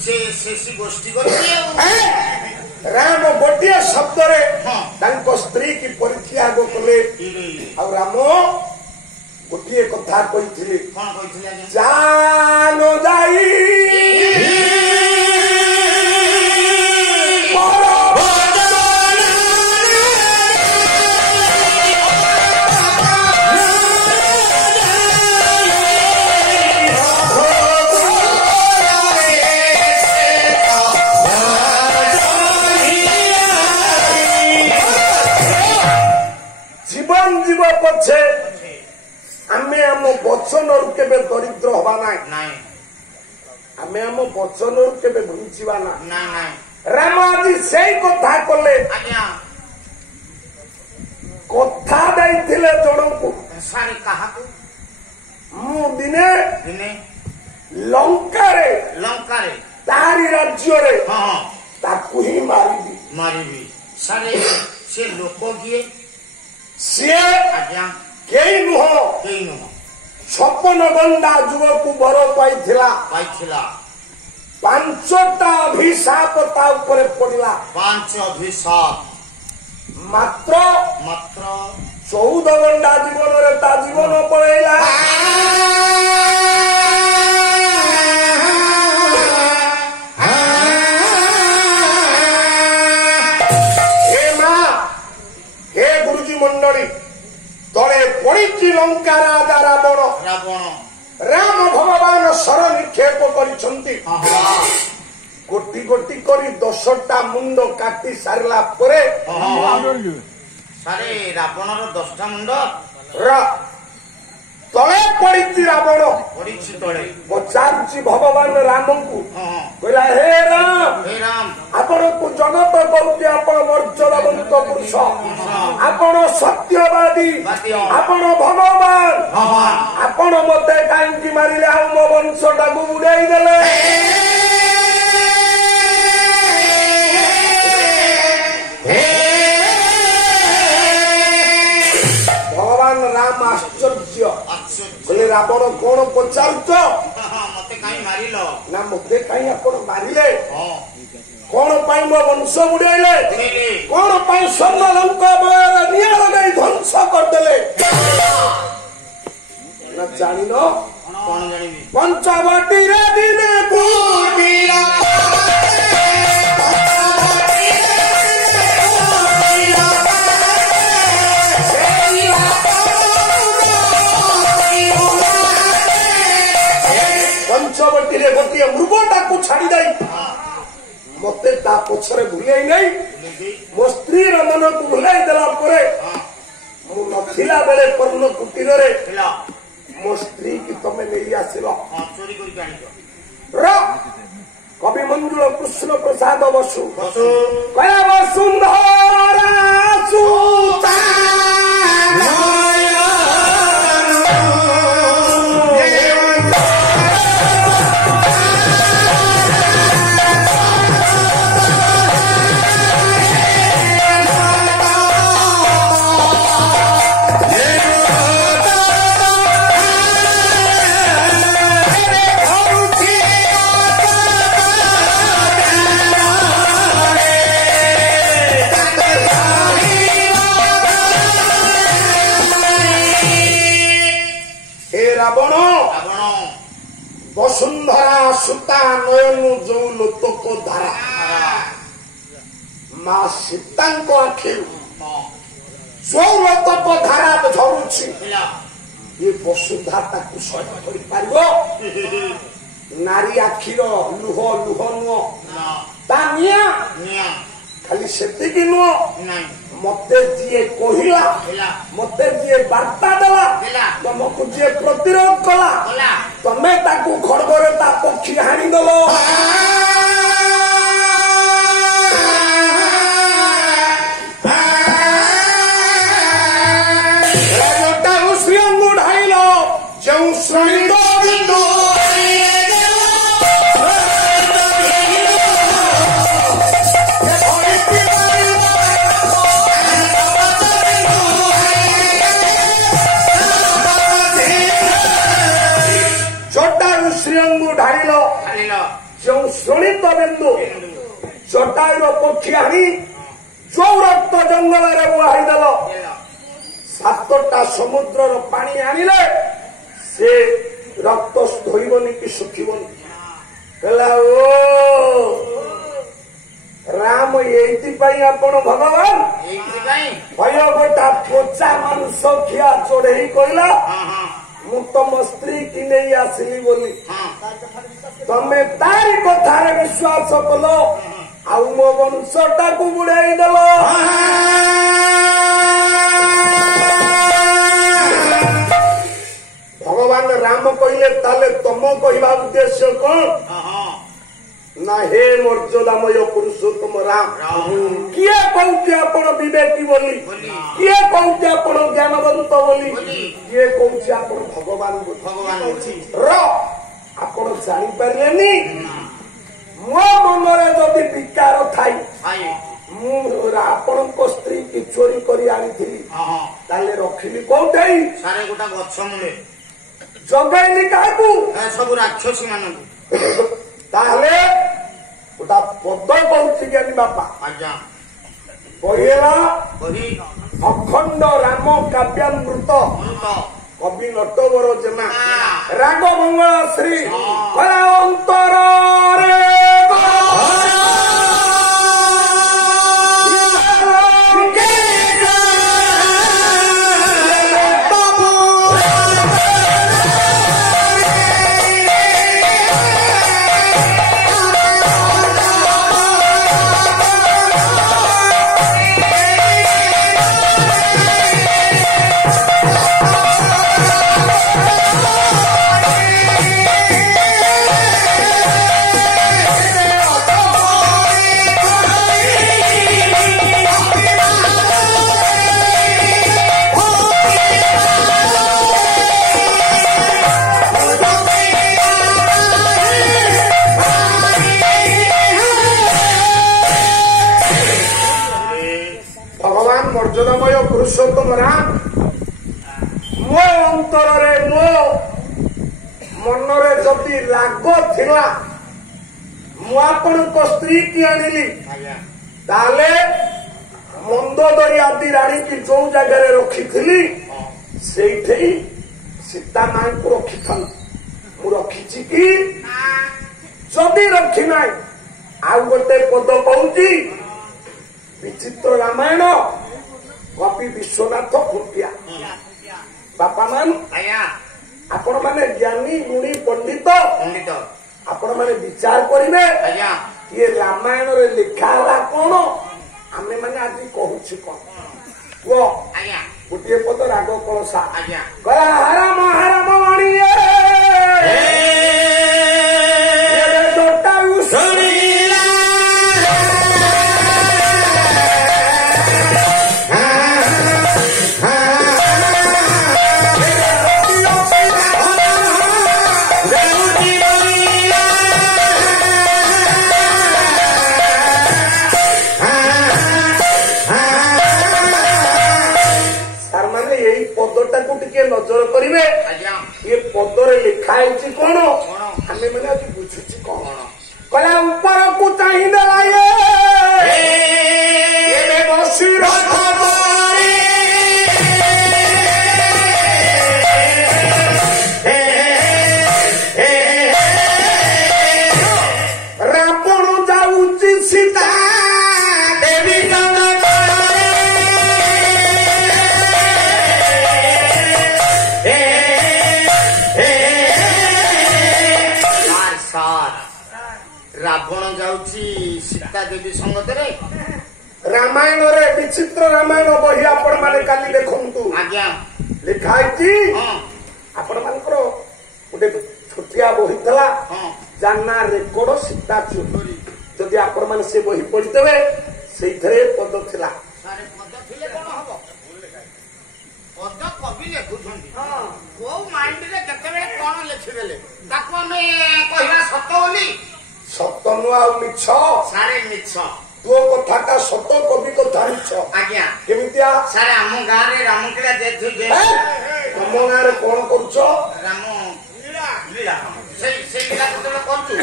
से गोष्ठी करती राम गोटे शब्द रे स्त्री की परीक्षा आग कले राम गोटे कथा कही जानो जाई पछे आमे आम वचन के दरिद्र हवा ना आमे आम वचन के भुंचीवा ना राम आज से कथा कले कथा देइथिले जण को सारे कहा मु दिने लंका रे तारी राज्य रे ताकू ही मारिबी सारे से लोक किए सी कई नुह 56 गंडा जुग को बर पाइथिला 5टा अभिशाप ता ऊपर पड़िला 5 अभिशाप मात्र 14 गंडा जीवन रे ता जीवन पळैला मंडली तले पड़ी लंका राजा रावण राम भगवान शर निक्षेप करिसंती गोटी गोटी करी 10टा मुंड काटी सारला परे सारे रावण 10टा मुंड तले पड़ी रावण तले पचारुची भगवान राम को कहला हे राम आपण को जगत कहते आपण मर्यादावंत पुरुष आपण सत्यवादी आपण भगवान आपण मते काई मारिले आ मो वंशटा को बुड़ाई देले भगवान राम आश्चर्य कहले रावण कौन पचारुच मते काई मारिलो ना मते काई आपण मारिले कौन पाई मो वंश बुड़ाइले कौन पाई स्वर्ग लंका बयर निया लगाई ध्वंस करदेले ना जानिन कौन जानिबी पंचवटी रे दिने पूर्वीरा पंचवटी रे गोटे मृगटा को छाड़ी दई मते ता पछरे भूलै नहीं मो स्त्री र मन को भूलाई देला परे मु नथिला बेले पर्ण कुटीर रे मो स्त्री की तमे नेई आसिलो चोरी करी काणी र कवि मंजुल कृष्ण प्रसाद बसु कया वसुंधरा सुता वसुंधरा सुता नयन जो लोतक धारा माँ सीता आखि जो लोतक धारा झरुची ये वसुंधा ताकू सही कर नारी आखिर लुह लुह नुह खाली सेतिकी नुह मते जी कहला मते जी वार्ता देला तुमको जी प्रतिरोध कला तमे ताकू खड़गरे ता पक्षी हाणी दलो श्रीअंगु ढाइल जो श्रेणी श्रीअंगु ढाइल ଶୋଣିତ ବିନ୍ଦୁ ଜଟାୟୁର ପକ୍ଷୀ ଆଣି ଯୋଉ ରକ୍ତ ଜଙ୍ଗଲରେ ବୁହାଇଦେଲ, 7ଟା ସମୁଦ୍ରର ପାଣି ଆଣିଲେ ସେ ରକ୍ତ ଧୋଇବନି କି ଶୁଖିବନି। ହେଲା ଓ ରାମ ଏଇଥିପାଇଁ ଆପଣ ଭଗବାନ ଭୟ ଗୋଟା ପୋଚା ମାଂସ ଖିଆ ଚଢେଇ କହିଲା ମୁଁ ତମ ସ୍ତ୍ରୀ କି ନେଇ ଆସିଲି ବୋଲି। ତମେ ତାରି କଥାରେ ବିଶ୍ୱାସ କଲ, ଆଉ ମୋ ବଂଶଟାକୁ ବୁଡେଇ ଦେଲ। ଭଗବାନ ରାମ କହିଲେ ତାହେଲେ ତମ କହିବା ଉଦ୍ଦେଶ୍ୟ କଣ? ନା ହେ ମର୍ଯ୍ୟାଦାମୟ ପୁରୁଷୋତ୍ତମ ରାମ, କିଏ କହୁଛି ଆପଣ ବିବେକୀ ବୋଲି, କିଏ କହୁଛି ଆପଣ ଜ୍ଞାନବନ୍ତ ବୋଲି, କିଏ କହୁଛି ଆପଣ ଭଗବାନ ବୋଲି। ଆପଣ ଜାଣିପାରିଲେନି ମୋ ମନରେ ଯଦି ବିକାର ଥାଇ ମୁଁ ଆପଣଙ୍କ ସ୍ତ୍ରୀ କି ଚୋରି କରି ଆଣିଥିଲି, ତାହେଲେ ରଖିଲି କୋଉଠି? ସାରେ ଗୋଟା ଗଛ ମୂଳେ ଜଗାଇଲି କାହାକୁ? ସବୁ ରାକ୍ଷସୀ ମାନଙ୍କୁ। ତାହେଲେ ଗୋଟା ପଦ କହୁଛି ଜ୍ଞାନୀ ବାପା। ଆଜ୍ଞା କହିଲା ବହି ଅଖଣ୍ଡ ରାମ କାବ୍ୟାମୃତ କବି ନଟବର ଜେନା ରାଗ ମଙ୍ଗଳ ଶ୍ରୀ କଳା ଅନ୍ତରରେ ମର୍ଯ୍ୟାଦାମୟ ପୁରୁଷୋତ୍ତମ ରାମ ମୋ ଅନ୍ତରରେ ମୋ ମନରେ ଯଦି ରାଗ ଥିଲା, ମୁଁ ଆପଣଙ୍କ ସ୍ତ୍ରୀ କି ଆଣିଲି, ତାହେଲେ ମନ୍ଦୋଦରୀ ଆଦି ରାଣୀକି ଯୋଉ ଜାଗାରେ ରଖିଥିଲି ସେଇଠି ସୀତା ମାଙ୍କୁ ରଖିଥାନ୍ତି। ମୁଁ ରଖିଛି କି? ଯଦି ରଖି ନାହିଁ, ଆଉ ଗୋଟେ ପଦ କହୁଛି ବିଚିତ୍ର ରାମାୟଣ କବି ବିଶ୍ୱନାଥ ଖୁଣ୍ଟିଆ। ବାପା ମାନ ଆପଣ ମାନେ ଜ୍ଞାନୀ ଗୁଣୀ ପଣ୍ଡିତ, ଆପଣ ମାନେ ବିଚାର କରିବେ ଇଏ ରାମାୟଣରେ ଲେଖା ହେଲା କଣ, ଆମେ ମାନେ ଆଜି କହୁଛୁ କଣ। କୁହ ଗୋଟିଏ ପଦ ରାଗ କଳସା କହିଲା ହାରାମ ହାରାମ ମାଣିଏ ନଜର କରିବେ ଏ ପଦରେ ଲେଖା ହେଇଛି କଣ, ଆମେ ମାନେ ଆଜି ବୁଝୁଛି କଣ। କହିଲା ଉପରକୁ ଚାହିଁଦେଲା ବସି ରାବଣ ଯାଉଛି ସୀତା ଦେବୀ ରାବଣ ଯାଉଛି ସୀତା ଦେବୀ ସଙ୍ଗତରେ। ରାମାୟଣରେ ବିଚିତ୍ର ରାମାୟଣ ବହି ଆପଣ ମାନେ କାଲି ଦେଖନ୍ତୁ। ଆଜ୍ଞା ଲେଖା ହେଇଛି ଆପଣ ମାନଙ୍କର ଗୋଟେ ଛୋଟିଆ ବହି ଥିଲା ଯାର ନାଁ ରେକର୍ଡ ସୀତା ଚୋରି। ଯଦି ଆପଣ ମାନେ ସେ ବହି ପଢିଦେବେ ସେଇଥିରେ ପଦ ଥିଲା। ପଦ ଥିଲେ କଣ ହବ? ପଦ କବି ଲେଖୁଛନ୍ତି, କୋଉ ମାଇଣ୍ଡରେ କେତେବେଳେ କଣ ଲେଖିଦେଲେ ତାକୁ ଆମେ କହିବା ସତ ବୋଲି। ସତ ନୁହଁ ଆଉ ମିଛ। ସାରେ ମିଛ। ତୋ କଥାଟା ସତ, କବି କଥା ମିଛ। ଆଜ୍ଞା କେମିତିଆ? ସାରେ ଆମ ଗାଁରେ ରାମକିଳା ଯେହେତୁ ତମ ଗାଁରେ କଣ କରୁଛ? ରାମ ଲୀଳା ସେଇ ଲୀଳା ଯେତେବେଳେ କରୁଛୁ